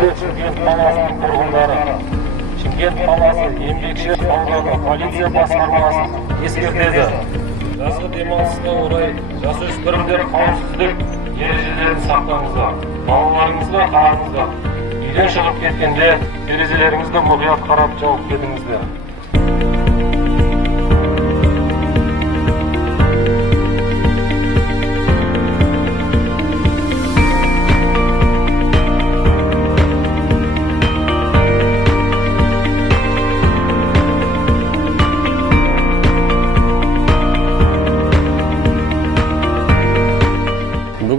құрметті Шымкент қаласының тұрғындары, Шымкент қаласы еңбекші ауданы полиция басқармасы ескертеді. Жазғы демалысқа орай жасөспірімдер қауіпсіздік ережелерін сақтаңыздар. Балаларыңызға қараңыздар. Үйден шығып кеткенде терезелеріңізді мұқият қарап жауып кетіңіздер.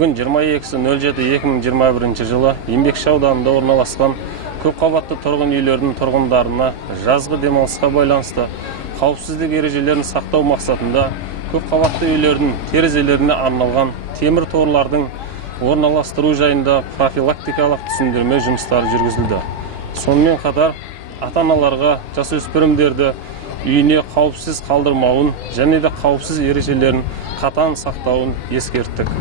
Бүгін 22.07.2021 жылы Еңбекші ауданында орналасқан көпқабатты тұрғын үйлердің тұрғындарына жазғы демалысқа байланысты қауіпсіздік ережелерін сақтау мақсатында көпқабатты үйлердің терезелеріне арналған темір торлардың орналастыру жайында профилактикалық түсіндірме жұмыстары жүргізілді. Сонымен қатар ата-аналарға жасөспірімдерді үйіне қауіпсіз қалдырмауын және де қауіпсіз ережелерін қатаң сақтауын ескерттік.